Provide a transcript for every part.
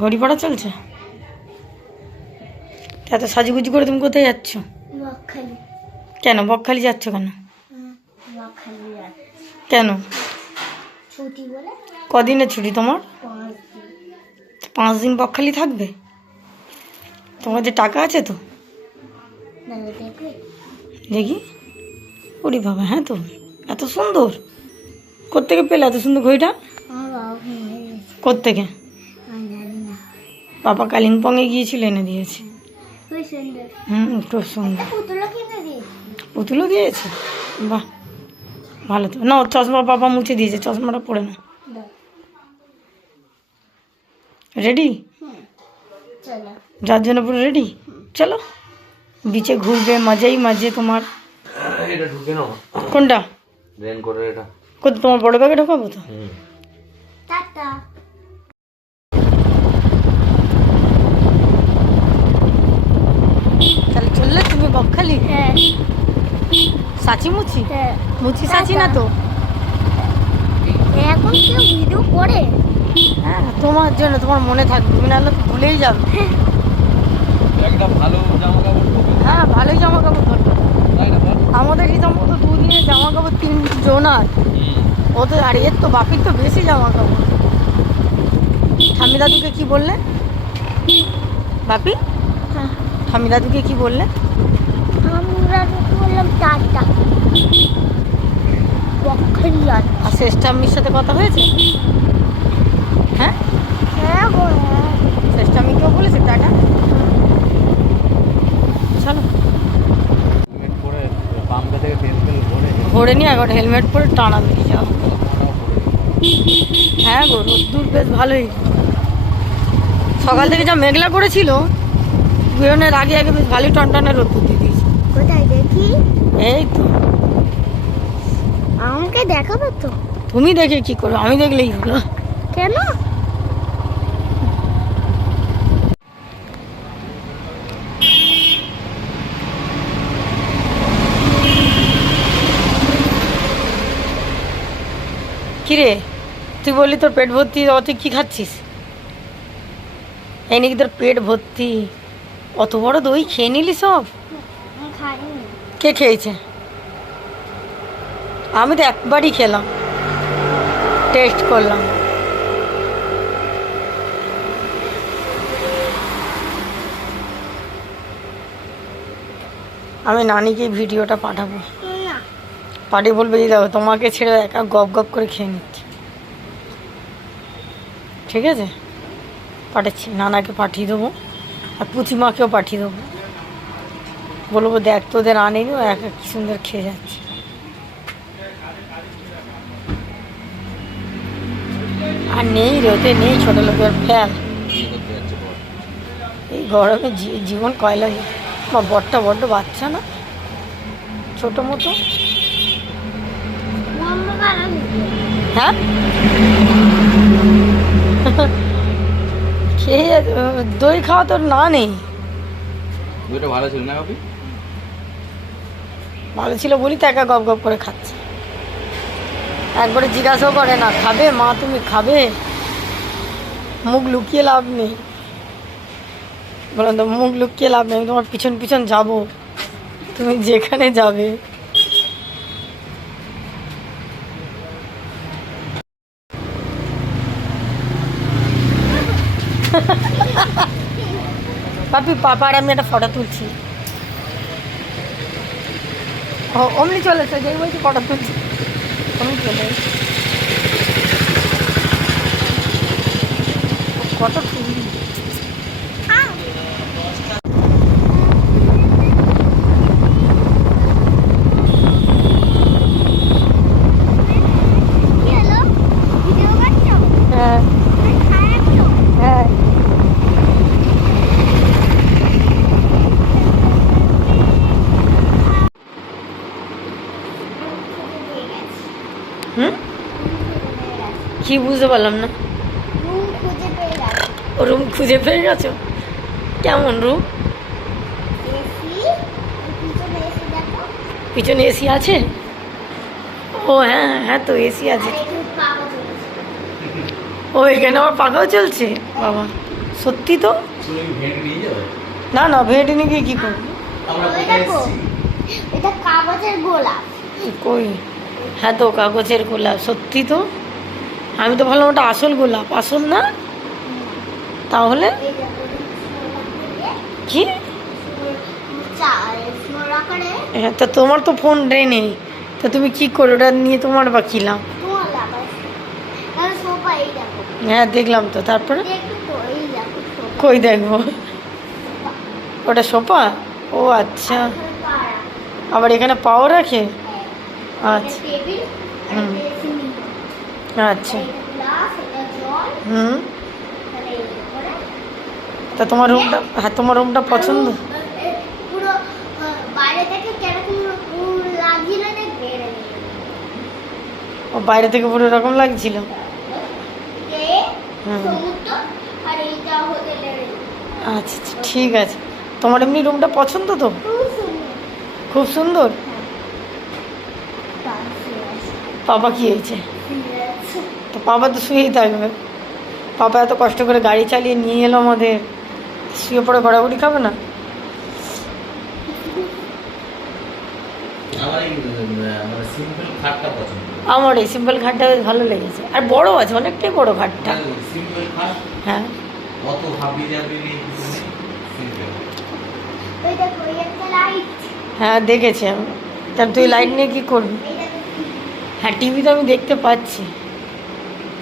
ঘড়ি পড়া চলছে? এত সাজুগুজু করে তুমি কোথায় যাচ্ছ? বকখালি। কেন বকখালি যাচ্ছ কেন? বকখালি কেন? ছুটি বলে। কদিনের ছুটি তোমার? 5 দিন। 5 দিন বকখালি থাকবে? তোমার যে টাকা আছে তো? দাদা দেখবে। দেখি। ওরে বাবা, হ্যাঁ তো, এত সুন্দর কোত্থেকে পেলে এত সুন্দর ঘড়িটা? আমার বাবা কিনে দিয়েছে। কোত্থেকে? আমি জানি না। বাবা কালিম্পংয়ে গিয়েছিল, এনে দিয়েছে। খুব সুন্দর। খুব সুন্দর। পুতুলও কিনে দিয়েছে। পুতুলও দিয়েছে? বাহ, ভালো তো। না, ওর চশমা বাবা মুছে দিয়েছে, চশমাটা পরে না। দাও। রেডি? চলো। যার জন্য পুরো রেডি। চলো, বিচে ঘুরবে, মাঝেই মাঝে তোমার। এটা ঢুকে নাও। কোনটা? রেন করে এটা। কোথায় তোমার বড় ব্যাগে ঢোকাবো তো? টাটা। তাহলে চললে তুমি বকখালি? হ্যাঁ। সাচি মুচি? হ্যাঁ। মুচি সাচি না তো? এখন কেউ ভিডিও করে? হ্যাঁ, তোমার জন্য, তোমার মনে থাকবে, তুমি নাহলে তো ভুলেই যাবে। একটা ভালো জামা কাপড় পরবে। হ্যাঁ, ভালোই জামা কাপড় দরকার। তাই না বল? আমাদের রীতিমতো 2 দিনের জামা কাপড় 3 জনার। ও তো, আর এর তো বাপির তো বেশি জামা কাপড়। ঠাম্মি দাদুকে কি বললে? বাপি, হ্যাঁ। ঠাম্মি দাদুকে কি বললে? আমরা বললাম টাটা। বকখালি যাচ্ছি। আর শেষ ঠাম্মির সাথে কথা হয়েছে? হ্যাঁ, হ্যাঁ গো, হ্যাঁ। শেষ ঠাম্মিকেও বলেছে টাটা? চলো, হেলমেট পরে পাম্পটা থেকে তেল ভরে ভরে নিয়ে একবার হেলমেট পরে টানা বেরিয়ে যাও। হ্যাঁ গো, রোদ্দুর বেশ ভালোই। সকাল থেকে যা মেঘলা করেছিল, বেরোনোর আগে আগে বেশ ভালোই টনটনে রোদ্দুর দিয়ে দিয়েছে। কোথায় দেখি? এই তো। আমাকে দেখাবে তো? তুমি দেখে কি করো, আমি দেখলেই হলো। কেন? কিরে, তুই বললি তোর পেট ভর্তি, তুই কি খাচ্ছিস? এই নাকি তোর পেট ভর্তি? অত বড় দই খেয়ে নিলি সব? আমি খাইনি। কে খেয়েছে? আমি তো একবারই খেলাম, টেস্ট করলাম। আমি নানিকে ভিডিওটা পাঠাবো, না। পাঠিয়ে বলবে যে দেখো তোমাকে ছেড়ে একা গপ গপ করে খেয়ে নিচ্ছে। ঠিক আছে, পাঠাচ্ছি, নানাকে পাঠিয়ে দেবো, আর পুচিমাকেও পাঠিয়ে দেবো। বলবো দেখ তোদের আনেনি, ও একা কি সুন্দর খেয়ে যাচ্ছে। আর নেই রোদে, নেই ছোটো লোকের ফ্যান। এই গরমে জীবন কয়লা। বা বড্টা বড্ড বাচ্চা না, ছোটো মতো। হ্যাঁ, খেয়ে দই খাওয়া তোর না নেই। দুটো ভালো ছিল না কপি? ভালো ছিল বলি তো একা গপ গপ করে খাচ্ছে। একবারে জিজ্ঞাসাও করে না, খাবে মা, তুমি খাবে? মুখ লুকিয়ে লাভ নেই। বললাম তো মুখ লুকিয়ে লাভ নেই, আমি তোমার পিছন পিছন যাবো, তুমি যেখানে যাবে। পাপি, পাপার আমি একটা ফটো তুলছি। ও অমনি চলেছে, যেই বলছি ফটো তুলছি অমনি চলে কত তুলি। হ্যাঁ হ্যাঁ, কি বুঝতে পারলাম না। রুম খুঁজে পেয়ে গেছো? কেমন রুম? পিছনে এসি আছে? ও হ্যাঁ হ্যাঁ, তো এসি আছে। ও এখানে আমার পাখাও চলছে বাবা। সত্যি তো? তুমি ভেন্ট নিয়ে যাবে? না না, ভেটে নিয়ে গিয়ে কী করবো? আমরা ওই কোথায় দেখো, এসেছি? এটা কাগজের গোলাপ। কই? হ্যাঁ তো, কাগজের গোলাপ। সত্যি তো? আমি তো ভাবলাম ওটা আসল গোলাপ। আসল না তাহলে? এই দেখো, কি? স্মোর আকারে হ্যাঁ, তা তোমার তো ফোন নেই, তা তুমি কি করো ওটা নিয়ে? তোমার বা কী লাভ? তোমার লাভ আছে। আর সোফা এই দেখো, হ্যাঁ দেখলাম তো, তারপরে? দেখো তো এই দেখো সোফা। কই দেখবো? ওটা সোফা? ও আচ্ছা, এখানে পা রাখা। আবার এখানে পাও রাখে? হ্যাঁ, আচ্ছা। এটা টেবিল আর হুম। এটা সিলিং। আচ্ছা। এটা গ্লাস, এটা জল, হুম। তাহলে এই করে তা তোমার রুমটা, হ্যাঁ তোমার রুমটা পছন্দ? পুরো বাইরে থেকে কেরকম লাগছিল দেখবে এটা নিয়ে। ও বাইরে থেকে পুরো এরকম লাগছিল? এ হুম। সমুদ্র আর এইটা হোটেলের। আচ্ছা আচ্ছা, ঠিক আছে। তোমার এমনি রুমটা পছন্দ তো? খুব সুন্দর। খুব সুন্দর। পাপা কি হয়েছে? তো পাপা তো শুয়েই থাকবে। পাপা এত কষ্ট করে গাড়ি চালিয়ে নিয়ে এলো আমাদের, শুয়ে পড়ে গড়াগড়ি খাবে না? আমার এই মানে সিম্পল খাটটা পছন্দ। আমার এই সিম্পল খাটটা বেশ ভালো লেগেছে, আর বড় আছে, অনেকটাই বড় খাটটা। সিম্পল খাট, হ্যাঁ। অত হাবি যাবি নেই, সিম্পল। ওই দেখো, এই একটা লাইট। হ্যাঁ দেখেছি আমি। তাহলে তুই লাইট নিয়ে কী করবি? এই দেখো, হ্যাঁ টিভি তো আমি দেখতে পাচ্ছি।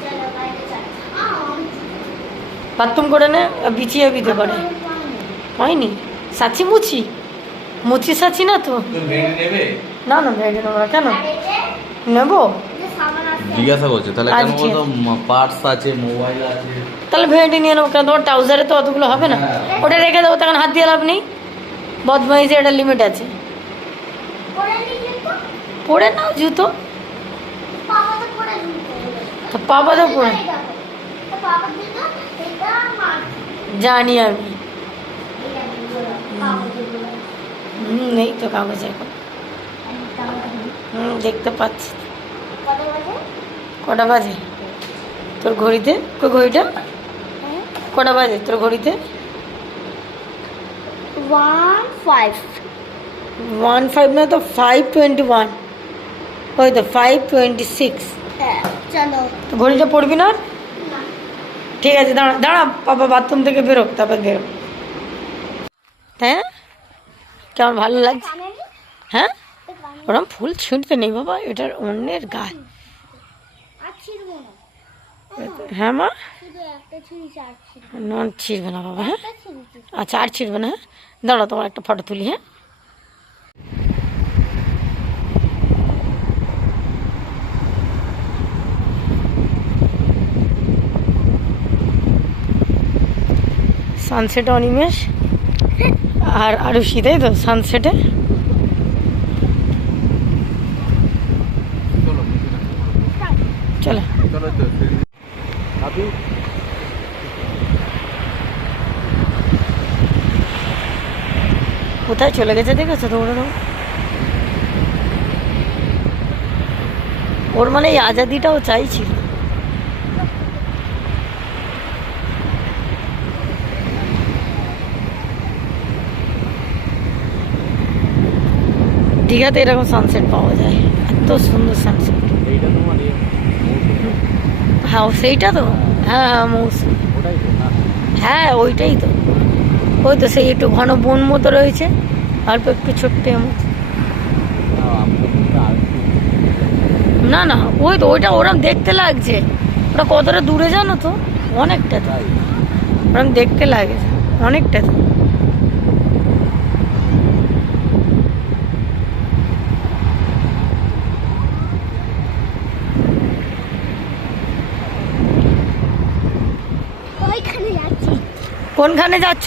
চলো বাইরে চল। বাথরুম করে নে, বিছিয়ে দিতে পারে। হয়নি? সাচি মুচি? মুচি সাচি না তো? তুমি ভেন্ট নেবে? না না, ভেঙে নেবো না। কেন আর এই যে নেবো? সামান আছে। জিজ্ঞাসা করছে তাহলে কেন আজকে। বলতো, পার্টস আছে, মোবাইল আছে। তাহলে ভেঙে নিয়ে নেবো কেন? তোমার ট্রাউজারে তো অতগুলো হবে না। হ্যাঁ। ওটা রেখে দেবো, তখন হাত দিয়ে লাভ নেই। বদমাইশে একটা লিমিট আছে। পরে নিয়ে তো পরে নাও জুতো। পাপা তো পরে নিতে। তো পাপা তো পরে, এই দেখো, তো পাপা দিত এটা মার। জানি আমি। এই দেখো কাগজগুলো। নেই তো কাগজ এখন। দেখতে পাচ্ছি। কত বাজে? কটা বাজে তোর ঘড়িতে? কই ঘড়িটা? কটা বাজে তোর ঘড়িতে? 1:05। 1:05 না তো, 5:21। ওই তো 5:26। হ্যাঁ, চলো। তো ঘড়িটা পড়বি না? না, ঠিক আছে, দাঁড়া দাঁড়া, পাপা বাথরুম থেকে বেরো, তারপর বেরো। হ্যাঁ কেমন ভালো লাগছে? কানে নি? হ্যাঁ, তো কানে ওরম ফুল ছুঁড়তে নেই বাবা, এটার অন্যের গাছ। আর ছিড়বো না। হ্যাঁ মা, শুধু একটা ছিঁড়িস আর ছিড়বো নন ছিঁড়বে না বাবা। হ্যাঁ একটা ছিঁড়িস। আচ্ছা, আর ছিঁড়বে না। হ্যাঁ দাঁড়া, তোমার একটা ফটো তুলি। হ্যাঁ সানসেট অনিমেষ আর আরুষি, তাই তো? সানসেটে চলো। চলো তো আপনি কোথায় চলে গেছে দেখেছো? দৌড়ে দৌড়। ওর মানে এই আজাদিটাও চাইছিল। দীঘাতে এরকম সানসেট পাওয়া যায়, এত সুন্দর সানসেট। এইটা তোমার হ্যাঁ সেইটা তো, হ্যাঁ হ্যাঁ মৌসুমি, ওটাই তো না? হ্যাঁ ওইটাই তো। ওই তো সেই একটু ঘন বন মতো রয়েছে, অল্প একটু ছোট্ট এমন। না না, ওই তো ওইটা ওরম দেখতে লাগছে। ওটা কতটা দূরে জানো তো? অনেকটা তো, ওরম দেখতে লাগে অনেকটা তো। ওইখানে যাচ্ছি। কোনখানে যাচ্ছ?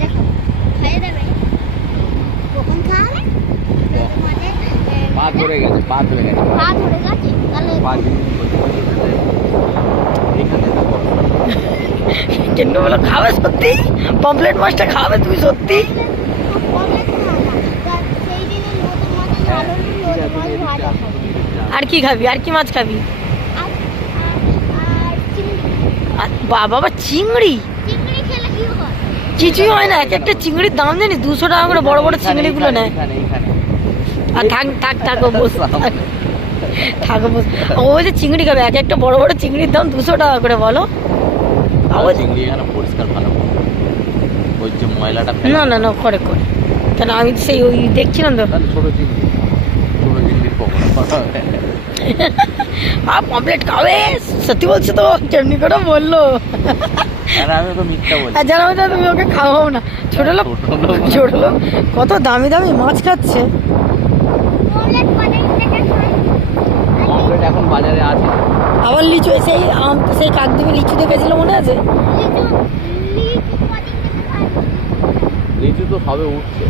দেখো, খাইয়ে দেবে। কখন খাওয়াবে? তোমাদের পা ধরে গেছে, পা ধরে গেছে, পা ধরে গেছে তাহলে পা এখানে দেখো। কেন বলো খাবে সত্যি? পমপ্লেট মাছটা খাবে তুমি সত্যি? সেই দিনে নতুন মাছ ভালো নতুন মাছ ভাজা খাবো। আর কি খাবি? আর কি মাছ খাবি? আর চিংড়ি বাবা চিংড়ি? চিংড়ি খেলে কি হয়? কিছুই হয় না। এক একটা চিংড়ির দাম জানিস 200 টাকা করে বড় বড় চিংড়িগুলো নেয়। এখানে আর থাকো বস থাকো বস। ও যে চিংড়ি খাবে, এক একটা বড় বড় চিংড়ির দাম 200 টাকা করে বলো। আবার চিংড়ি এখানে পরিষ্কার ভালো করে। ওই যে ময়লাটা ফেলে না না না করে কেন আমি সেই ওই দেখছিলাম তো। তাহলে ছোট চিংড়ির পকোড়া আর পমপ্লেট খাবে সত্যি বলছো তো? কেমনি করে বললো? আর আমি তো মিথ্যা বলছি। আর জানো তো তুমি ওকে খাওয়াও না। ছোট লোক কত দামি দামি মাছ খাচ্ছে। পমপ্লেট বানাই থেকে খাই। পমফ্রেট এখন বাজারে আছে। আবার লিচু সেই সেই কাকদ্বীপে লিচু দেখেছিল মনে আছে? লিচু কদিন থেকে খাই। লিচু তো সবে উঠছে,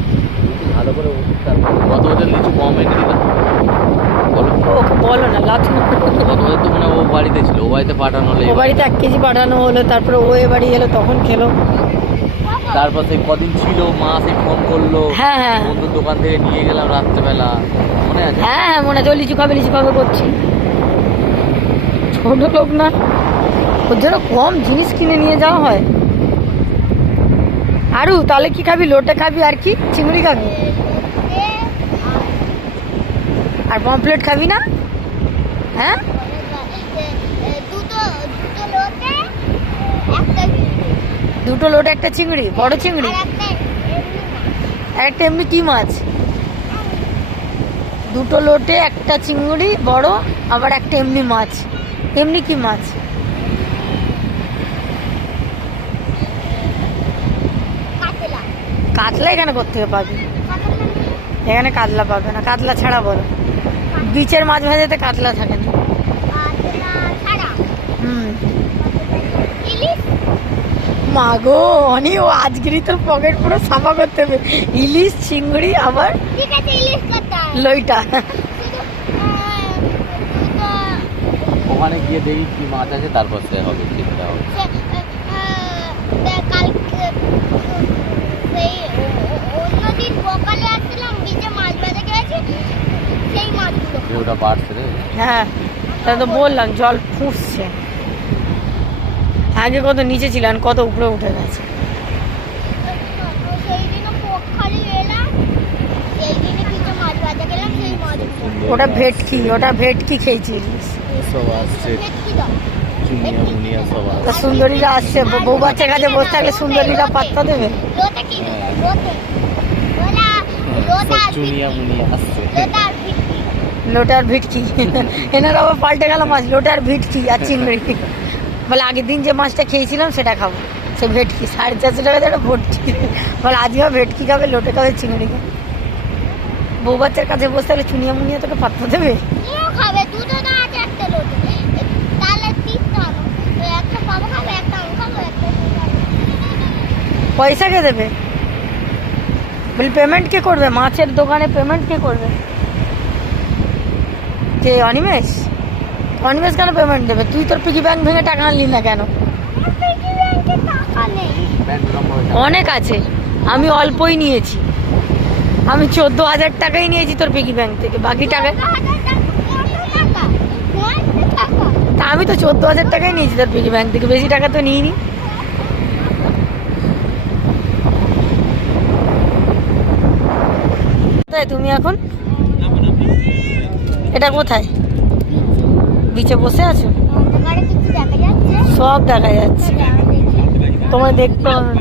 লিচু ভালো করে উঠছে। গত বছর লিচু কম এনে দিলাম বলো। ওকে বলো না লাথি না। গত বছর তো মানে ও বাড়িতে ছিল, ও বাড়িতে পাঠানো হলো। ও বাড়িতে 1 কেজি পাঠানো হলো, তারপরে ও এ বাড়ি এলো তখন খেলো। তারপর সেই কদিন ছিল মা সেই ফোন করলো, হ্যাঁ হ্যাঁ বন্ধুর দোকান থেকে নিয়ে গেলাম রাত্রেবেলা, মনে আছে? হ্যাঁ হ্যাঁ মনে আছে। ও লিচু খাবে করছি। ছোট লোক না, ওর জন্য কম জিনিস কিনে নিয়ে যাওয়া হয়। আরু তাহলে কি খাবি? লোটে খাবি আর কি? চিংড়ি খাবি আর পমপ্লেট খাবি না? হ্যাঁ দুটো লোটে একটা চিংড়ি দুটো লোটে একটা চিংড়ি, বড় চিংড়ি। আর একটা এমনি মাছ। আর একটা এমনি কি মাছ? দুটো লোটে একটা চিংড়ি বড়, আবার একটা এমনি মাছ। এমনি কি মাছ? কাতলা কাতলা এখানে কোত্থেকে পাবি? কাতলা নেই। এখানে কাতলা পাবে না। কাতলা ছাড়া বলো। বিচের মাছ ভাজাতে কাতলা থাকে না। কাতলা ছাড়া হুম ইলিশ মা গো অনি ও আজকেরই তোর পকেট পুরো সাফা করতে হবে। ইলিশ চিংড়ি আবার ঠিক আছে ইলিশ কথা লইটা। শুধু দুটো ওখানে গিয়ে দেখি কি মাছ আছে, তারপর সে হবে চিন্তা হবে। কালকে সেই অন্যদিন সকালে আসছিলাম বিচে মাছ বাজার গেছি সেই মাছগুলো ওটা বাড়ছে রে। হ্যাঁ তা তো বললাম জল ফুটছে। আগে কত নিচে ছিল আর কত উপরে উঠে গেছে। সেই দিনও পোখালি এলাম সেই দিনে বিচে মাছ বাজার গেলাম সেই মাছগুলো ওটা ভেটকি খেয়েছিস? সব আসছে, ভেটকি দাও চুনিয়া মুনিয়া সব তা আসছে। সুন্দরীরা আসছে, বউ বাচ্চার কাছে বসে থাকলে সুন্দরীরা পাত্তা দেবে? লোটা কি লোটে লোটা সব চুনিয়া মুনিয়া আসছে। লোটা আর ভেটকি লোটার ভিটকি। এনার আবার পাল্টে গেল মাছ, লোটার ভিটকি আর চিংড়ি। বলে আগের দিন যে মাছটা খেয়েছিলাম সেটা খাবো, সে ভেটকি 450 টাকা দিয়ে ভর্তি। বলে আজকে ভেটকি খাবে, লোটে খাবে, চিংড়ি খাবে। বউ বাচ্চার কাছে বসে থাকলে চুনিয়া মুনিয়া তোকে পাত্তা দেবে? তুইও খাবে দুটো না আছে একটা লোটে তাহলে তিনটা আনো একটা বাবা খাবে একটা আমি খাবো একটা তুই খাবে পয়সা কে দেবে? বলি পেমেন্ট কে করবে? মাছের দোকানে পেমেন্ট কে করবে? যে অনিমেষ কেন পেমেন্ট দেবে? তুই তোর পিগি ব্যাংক ভেঙে টাকা আনলি না কেন? আমার পিগি ব্যাংকে টাকা নেই ব্যাংক নম্বর অনেক আছে, আমি অল্পই নিয়েছি। আমি 14,000 টাকাই নিয়েছি তোর পিগি ব্যাংক থেকে, বাকি টাকা তা আমি তো 14,000 টাকাই নিয়েছি তোর পিগি ব্যাংক থেকে, বেশি টাকা তো নিইনি। কোথায় তুমি এখন? এটা কোথায়? বিচে বসে আছো? অন্ধকারে কিছু দেখা যাচ্ছে সব দেখা যাচ্ছে। তোমার দেখতে হবে,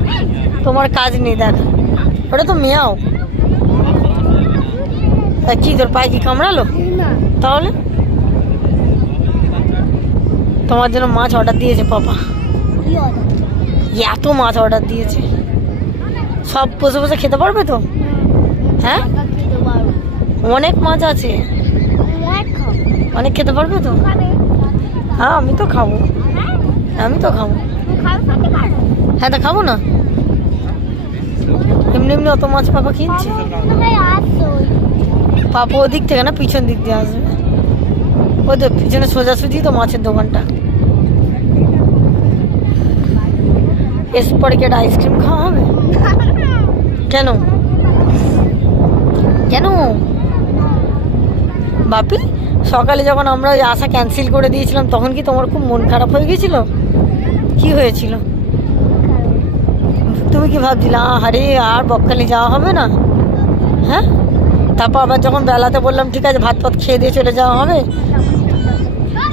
তোমার কাজ নেই দেখা। ওটা তো মেয়াও। কি তোর পায়ে কি কামড়ালো? না তাহলে তোমার জন্য মাছ অর্ডার দিয়েছে পাপা। কি হবে এত মাছ অর্ডার দিয়েছে, সব বসে বসে খেতে পারবে তো? হ্যাঁ খেতে পারবো অনেক মাছ আছে, অনেক খাবো অনেক খেতে পারবে তো? খাবে হ্যাঁ আমি তো খাবো, আমি তো খাবো। খাবে সাথে খাবে হ্যাঁ তা খাবো না? এমনি এমনি অত মাছ পাপা কিনছে? আসছো পাপা ওদিক থেকে না পিছন দিক দিয়ে আসবে। ওই তো পিছনে সোজাসুজি তো মাছের দোকানটা। এরপরে কি একটা আইসক্রিম খাওয়া হবে? কেন কেন বাপি, সকালে যখন আমরা ওই আশা ক্যান্সেল করে দিয়েছিলাম তখন কি তোমার খুব মন খারাপ হয়ে গেছিল? কি হয়েছিল? তুমি কি ভাবছিলে আরে আর বকখালি যাওয়া হবে না? হ্যাঁ, তারপর আবার যখন বেলাতে বললাম ঠিক আছে ভাত ফাত খেয়ে দিয়ে চলে যাওয়া হবে,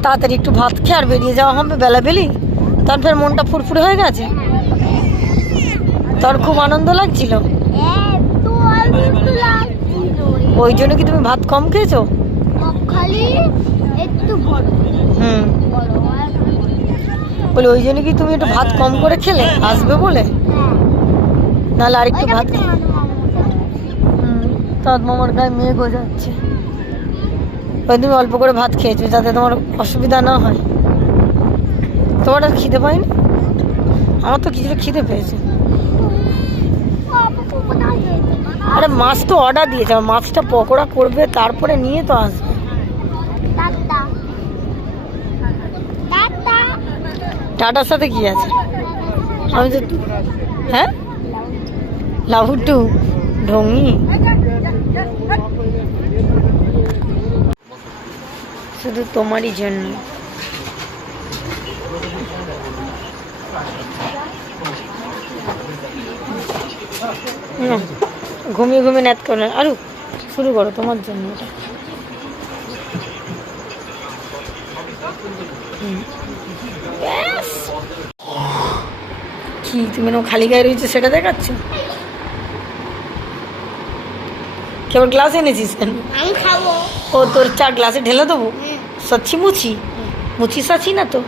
তাড়াতাড়ি একটু ভাত খেয়ে আর বেরিয়ে যাওয়া হবে বেলাবেলি, তখন ফের মনটা ফুরফুরে হয়ে গেছে, তোর খুব আনন্দ লাগছিল। ওই জন্য কি তুমি ভাত কম খেয়েছো? খালি একটু বড় হুম, বলে ওই জন্য কি তুমি একটু ভাত কম করে খেলে আসবে বলে, নাহলে আর একটু ভাত। তার মামার গায়ে মেঘ হয়ে যাচ্ছে, ওই তুমি অল্প করে ভাত খেয়েছো যাতে তোমার অসুবিধা না হয়। তোমার আর খিদে পায়নি? আমার তো কিছুটা খিদে পেয়েছে। আরে মাছ তো অর্ডার দিয়েছে, মাছটা পকোড়া করবে তারপরে নিয়ে তো আসবে। টাটার সাথে কি আছে? আমি তো হ্যাঁ লাভুটু ঢঙ্গি, শুধু তোমারই জন্য। ঘুমিয়ে ঘুমিয়ে ন্যাত করো না, আরু শুরু করো তোমার জন্য এটা। ব্যাস। কি তুমি এরকম খালি গায়ে রয়েছে সেটা দেখাচ্ছ? কেবল গ্লাস এনেছিস কেন? আমি খাবো। ও তোর চা গ্লাসে ঢেলে দেবো? সচ্ছি মুছি মুছি সাচ্ছি না তো।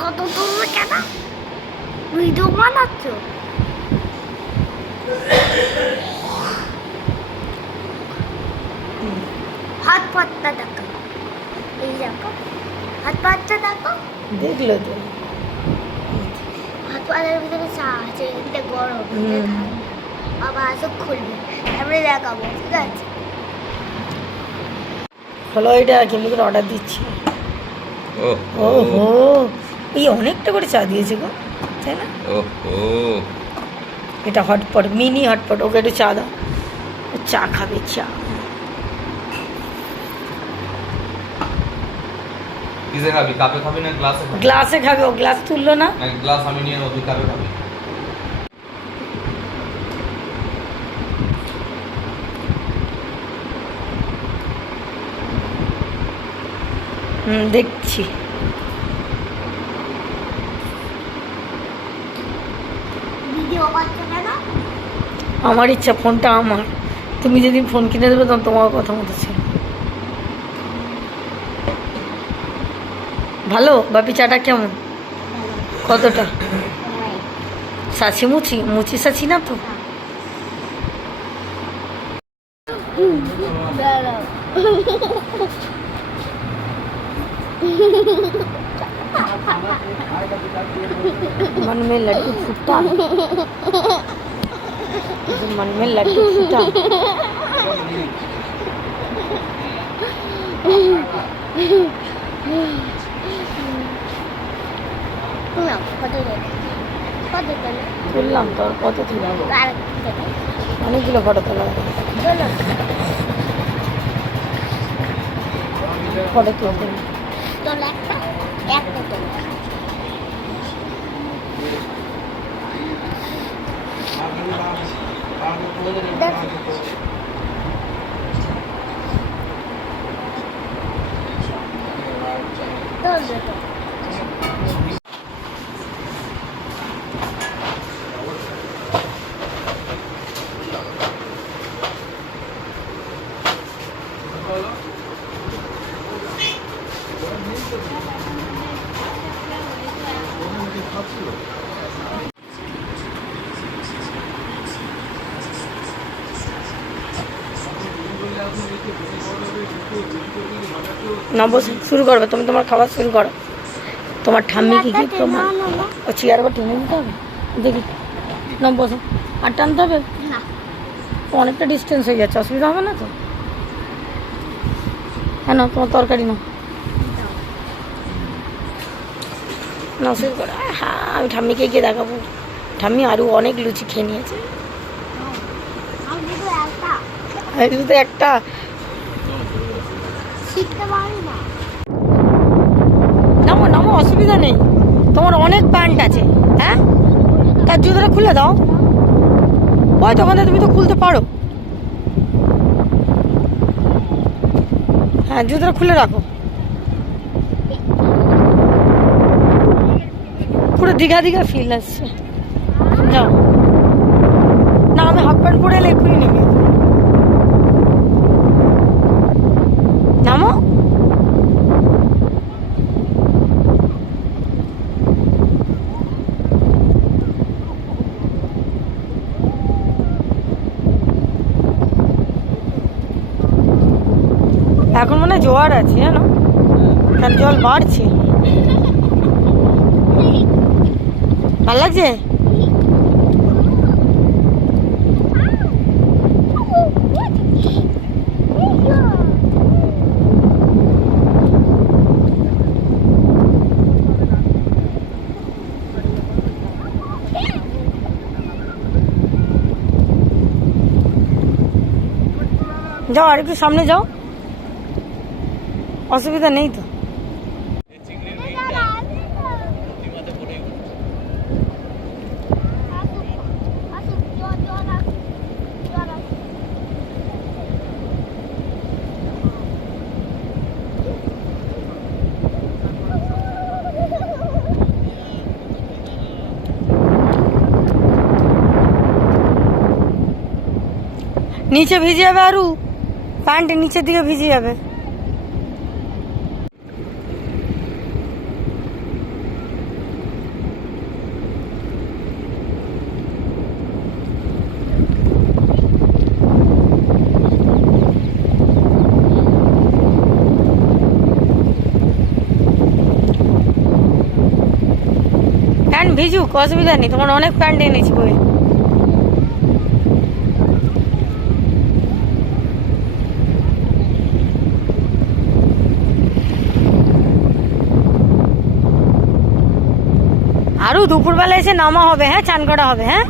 কত তুমি কেন ভিডিও বানাচ্ছ? হাত পাতটা দেখো, এই দেখো হাত পাতটা দেখো, দেখলো তো হাত পাতার ভিতরে চা আছে, এটা গরম, এটা ঠান্ডা। আবার আসো খুলবে, তারপরে দেখাবো, ঠিক আছে? হলো এটা কেমনি করে অর্ডার দিচ্ছি। ওহো, এই অনেকটা করে চা দিয়েছে গো, তাই না? এটা হটপট, মিনি হটপট, ওকে একটু চা দাও, ও চা খাবে চা। কিসে খাবি? কাপে খাবি না গ্লাসে খাবি? গ্লাসে খাবে, ও গ্লাস তুললো না। না গ্লাস আমি নিয়ে নেবো, তুই কাপে খাবি। দেখছি। ভিডিও করছো কেন? আমার ইচ্ছা, ফোনটা আমার, তুমি যেদিন ফোন কিনে দেবে তখন তোমার কথা মতো ছিল। ভালো বাপি, চাটা কেমন? কতটা? সাচি মুচি মুচি সাচি না তো? मन में लड्डू फूटा, मन में लड्डू फूटा। না কত দেবে? কত দেবে? তুললাম তো, আর কত তুললাম? অনেকগুলো ফটো তোলা, ফটো তুলতে তোলা একটা একটা তোলা। না বসে শুরু করবে তুমি, তোমার খাবার শুরু করো। তোমার ঠাম্মি কি কি তোমার ও চেয়ার আবার টেনে নিতে হবে, দেখি না বসো। আর টানতে হবে না, অনেকটা ডিস্টেন্স হয়ে যাচ্ছে, অসুবিধা হবে না তো? হ্যাঁ না, তোমার তরকারি না। না শুরু করে হ্যাঁ আমি ঠাম্মিকে গিয়ে দেখাবো। ঠাম্মি আরও অনেক লুচি খেয়ে নিয়েছে। আমি শুধু একটা এই শুধু একটা। শিখতে পারি না। নামো নামো, অসুবিধা নেই, তোমার অনেক প্যান্ট আছে। হ্যাঁ তার জুতোটা খুলে দাও। ওই তখন তুমি তো খুলতে পারো। হ্যাঁ জুতোটা খুলে রাখো। পুরো দীঘা দীঘা ফিল আসছে। যাও না, আমি হাফ প্যান্ট পরে এলে এক্ষুনি নেমে নামো। এখন মনে হয় জোয়ার আছে জানো, তার জল বাড়ছে। ভাল লাগছে? যাও আর একটু সামনে যাও, অসুবিধা নেই তো। নিচে ভিজে যাবে আরু, প্যান্ট নিচের দিকে ভিজে যাবে। প্যান্ট ভিজুক, অসুবিধা নেই, তোমার অনেক প্যান্ট এনেছি বই। আরও দুপুরবেলা এসে নামা হবে, হ্যাঁ চান করা হবে। হ্যাঁ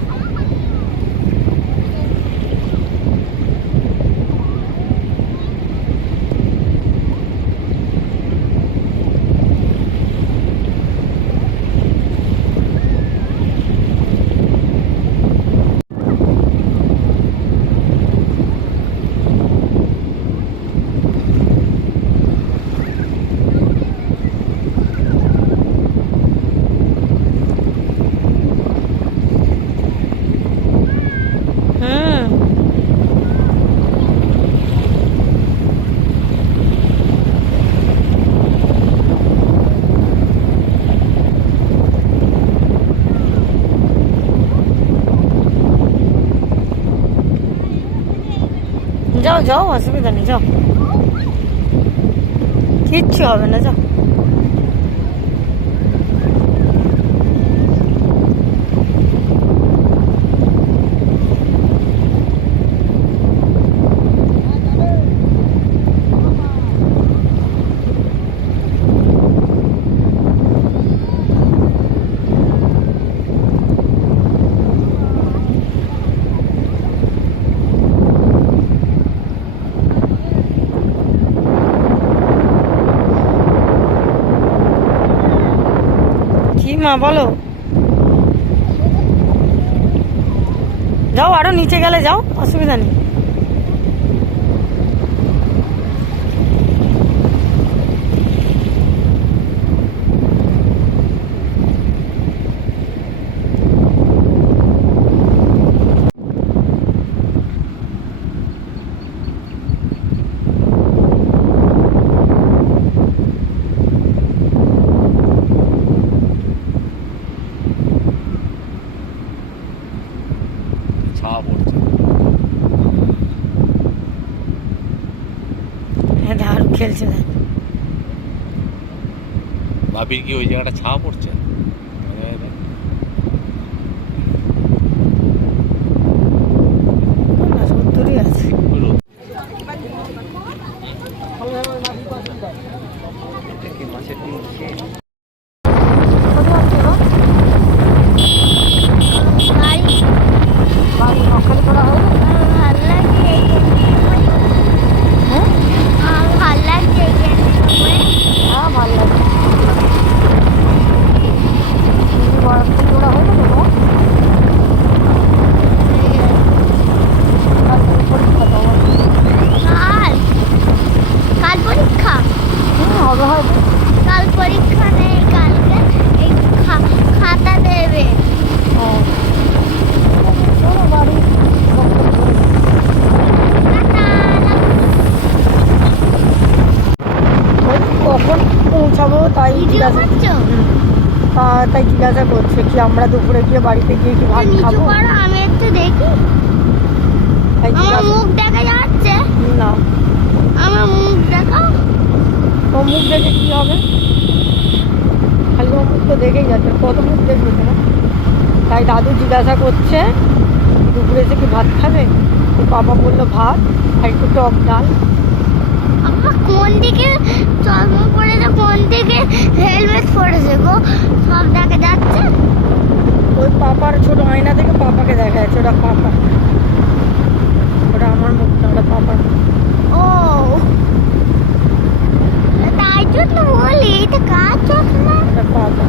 যাও যাও, অসুবিধা নেই, যাও, কিচ্ছু হবে না, যাও। মা বলো, যাও আরো নিচে গেলে যাও, অসুবিধা নেই। ছায়া পড়ছে। হ্যাঁ দারু খেলছে, দেখ ভাবির কি ওই জায়গাটা ছায়া পড়ছে? দূরে আছে। মাছের ডিম খেয়ে জিজ্ঞাসা করছে কি আমরা দুপুরে গিয়ে বাড়িতে গিয়ে কি ভাত নিচু খাবো। করো, আমি একটু দেখি। তাই আমার জিজ্ঞাসা- মুখ দেখা যাচ্ছে, না, আমার মুখ দেখাও। ও মুখ দেখে কি হবে, খালি ও মুখ তো দেখেই যাচ্ছে, কত মুখ দেখবে তোমার। তাই দাদু জিজ্ঞাসা করছে দুপুরে এসে কি ভাত খাবে। তো বাবা বললো ভাত আর একটু টক ডাল। আপা কোন দিকে চশমা পরেছে, কোন দিকে হেলমেট পরেছে গো, সব দেখা যাচ্ছে। ওই পাপার ছোট আয়না থেকে পাপাকে দেখা যাচ্ছে, ওটা পাপা, ওটা আমার মুখ না, ওটা পাপার মুখ। ও তাই জন্য বলি এটা কার চশমা। ওটা পাপা।